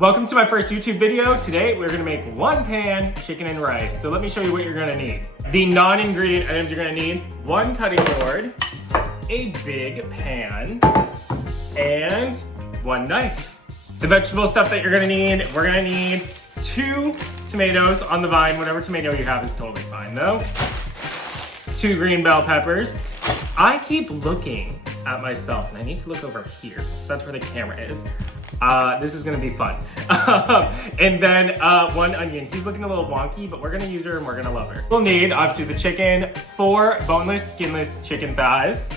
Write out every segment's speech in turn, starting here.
Welcome to my first YouTube video. Today we're gonna make one pan chicken and rice. So let me show you what you're gonna need. The non-ingredient items you're gonna need: one cutting board, a big pan, and one knife. The vegetable stuff that you're gonna need: we're gonna need 2 tomatoes on the vine. Whatever tomato you have is totally fine though. 2 green bell peppers. I keep looking at myself and I need to look over here. So that's where the camera is. This is gonna be fun. And then 1 onion. He's looking a little wonky, but we're gonna use her and we're gonna love her. We'll need, obviously, the chicken, 4 boneless, skinless chicken thighs.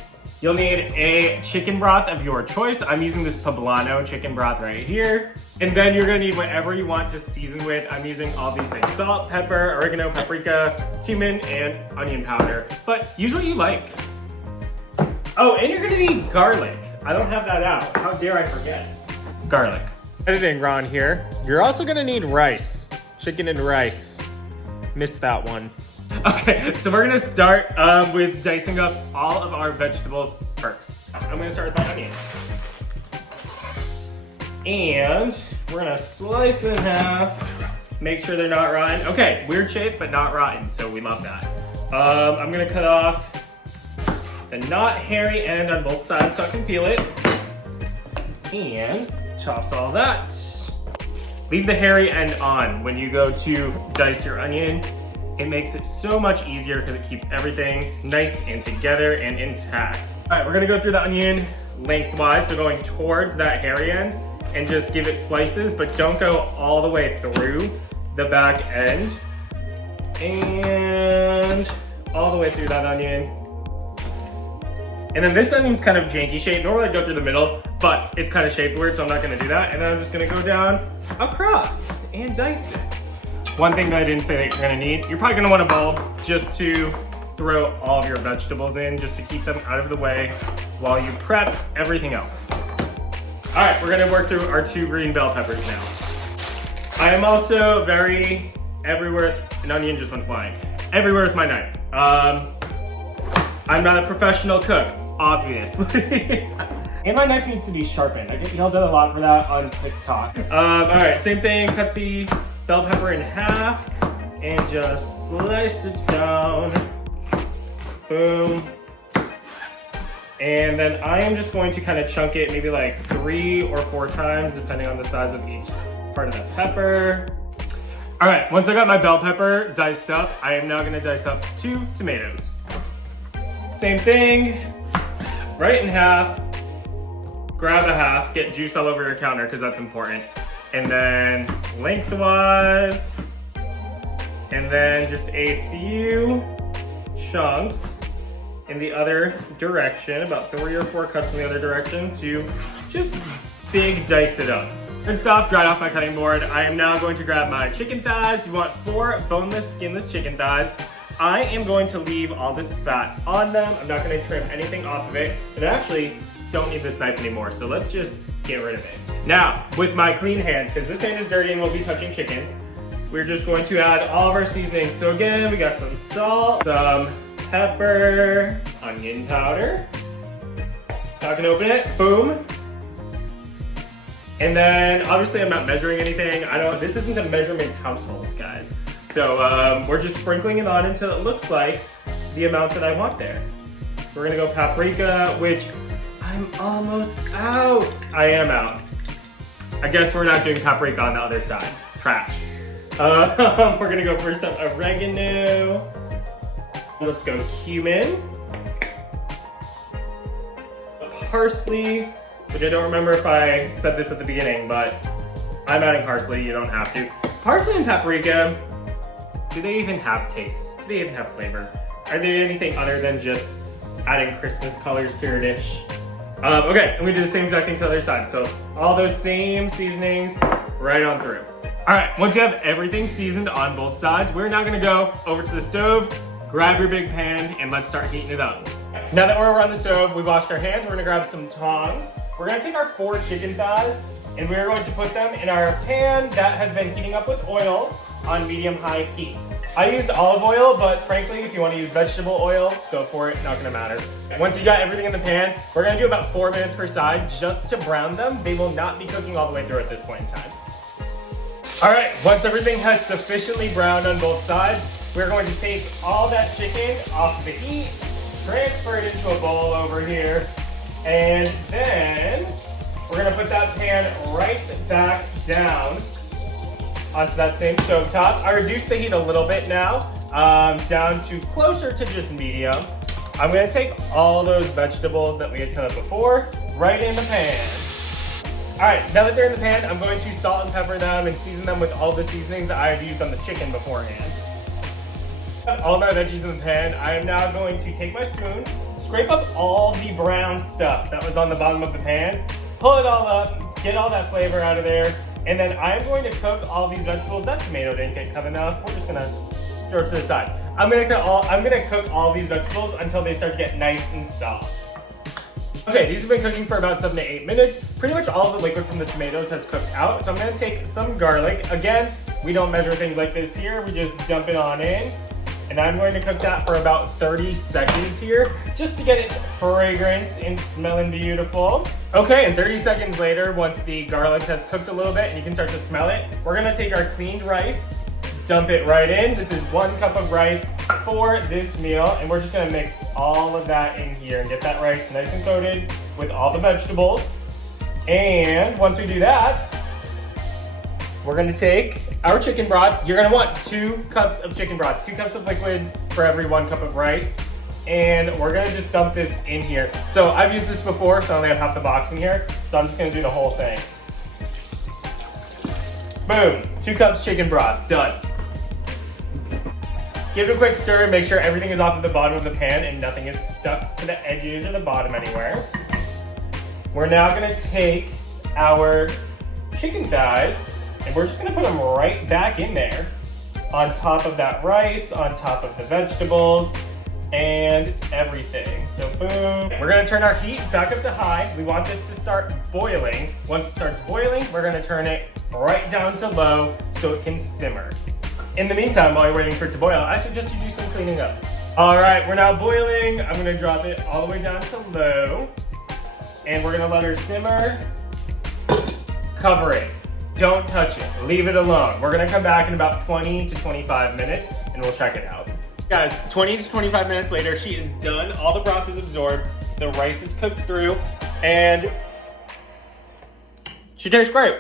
You'll need a chicken broth of your choice. I'm using this Poblano chicken broth right here. And then you're gonna need whatever you want to season with. I'm using all these things: salt, pepper, oregano, paprika, cumin, and onion powder. But use what you like. Oh, and you're gonna need garlic. I don't have that out. How dare I forget? Garlic. Editing Ron here. You're also gonna need rice. Chicken and rice. Missed that one. Okay, so we're gonna start with dicing up all of our vegetables first. I'm gonna start with my onion. And we're gonna slice it in half. Make sure they're not rotten. Okay, weird shape, but not rotten, so we love that. I'm gonna cut off the not hairy end on both sides so I can peel it. And chops all that. Leave the hairy end on when you go to dice your onion. It makes it so much easier because it keeps everything nice and together and intact. All right, we're gonna go through the onion lengthwise, so going towards that hairy end, and just give it slices, but don't go all the way through the back end. And all the way through that onion. And then this onion's kind of janky shaped. Normally I'd go through the middle, but it's kind of shaped weird, so I'm not gonna do that. And then I'm just gonna go down across and dice it. One thing that I didn't say that you're gonna need: you're probably gonna want a bowl just to throw all of your vegetables in, just to keep them out of the way while you prep everything else. All right, we're gonna work through our 2 green bell peppers now. I am also very everywhere, an onion just went flying, everywhere with my knife. I'm not a professional cook, obviously. And my knife needs to be sharpened. I get yelled at a lot for that on TikTok. All right, same thing. Cut the bell pepper in half and just slice it down. Boom. And then I am just going to kind of chunk it maybe like 3 or 4 times, depending on the size of each part of the pepper. All right, once I got my bell pepper diced up, I am now gonna dice up 2 tomatoes. Same thing, right in half, grab a half, get juice all over your counter because that's important. And then lengthwise, and then just a few chunks in the other direction, about 3 or 4 cuts in the other direction to just big dice it up. Rinsed off, dried off my cutting board. I am now going to grab my chicken thighs. You want 4 boneless, skinless chicken thighs. I am going to leave all this fat on them. I'm not going to trim anything off of it. And I actually don't need this knife anymore, so let's just get rid of it. Now, with my clean hand, because this hand is dirty and we'll be touching chicken, we're just going to add all of our seasonings. So again, we got some salt, some pepper, onion powder. Now I can open it, boom. And then obviously I'm not measuring anything. This isn't a measurement household, guys. So we're just sprinkling it on until it looks like the amount that I want there. We're gonna go paprika, which I'm almost out. I am out. I guess we're not doing paprika on the other side. Trash. We're gonna go for some oregano. Let's go cumin. Parsley, which I don't remember if I said this at the beginning, but I'm adding parsley, you don't have to. Parsley and paprika, do they even have taste? Do they even have flavor? Are they anything other than just adding Christmas colors to your dish? Okay, and we do the same exact thing to the other side. So all those same seasonings right on through. All right, once you have everything seasoned on both sides, we're now gonna go over to the stove, grab your big pan, and let's start heating it up. Now that we're over on the stove, we washed our hands, we're gonna grab some tongs. We're gonna take our 4 chicken thighs, and we're going to put them in our pan that has been heating up with oil on medium-high heat. I used olive oil, but frankly, if you want to use vegetable oil, go for it, not gonna matter. Once you got everything in the pan, we're gonna do about 4 minutes per side just to brown them. They will not be cooking all the way through at this point in time. All right, once everything has sufficiently browned on both sides, we're going to take all that chicken off the heat, transfer it into a bowl over here, and then we're gonna put that pan right back down onto that same stove top. I reduced the heat a little bit now, down to closer to just medium. I'm gonna take all those vegetables that we had cut up before, right in the pan. All right, now that they're in the pan, I'm going to salt and pepper them and season them with all the seasonings that I have used on the chicken beforehand. All my veggies in the pan, I am now going to take my spoon, scrape up all the brown stuff that was on the bottom of the pan, pull it all up, get all that flavor out of there, and then I'm going to cook all these vegetables. That tomato didn't get cut enough. We're just gonna throw it to the side. I'm gonna cook all these vegetables until they start to get nice and soft. Okay, these have been cooking for about 7 to 8 minutes. Pretty much all the liquid from the tomatoes has cooked out. So I'm gonna take some garlic. Again, we don't measure things like this here. We just dump it on in. And I'm going to cook that for about 30 seconds here, just to get it fragrant and smelling beautiful. Okay, and 30 seconds later, once the garlic has cooked a little bit and you can start to smell it, we're gonna take our cleaned rice, dump it right in. This is 1 cup of rice for this meal, and we're just gonna mix all of that in here and get that rice nice and coated with all the vegetables. And once we do that, we're gonna take our chicken broth. You're gonna want 2 cups of chicken broth, 2 cups of liquid for every 1 cup of rice. And we're gonna just dump this in here. So I've used this before, so I only have half the box in here. So I'm just gonna do the whole thing. Boom, 2 cups chicken broth, done. Give it a quick stir, make sure everything is off of the bottom of the pan and nothing is stuck to the edges or the bottom anywhere. We're now gonna take our chicken thighs and we're just gonna put them right back in there on top of that rice, on top of the vegetables, and everything. So boom. We're gonna turn our heat back up to high. We want this to start boiling. Once it starts boiling, we're gonna turn it right down to low so it can simmer. In the meantime, while you're waiting for it to boil, I suggest you do some cleaning up. All right, we're now boiling. I'm gonna drop it all the way down to low. And we're gonna let her simmer. Cover it. Don't touch it, leave it alone. We're gonna come back in about 20 to 25 minutes and we'll check it out. Guys, 20 to 25 minutes later, she is done. All the broth is absorbed, the rice is cooked through, and she tastes great.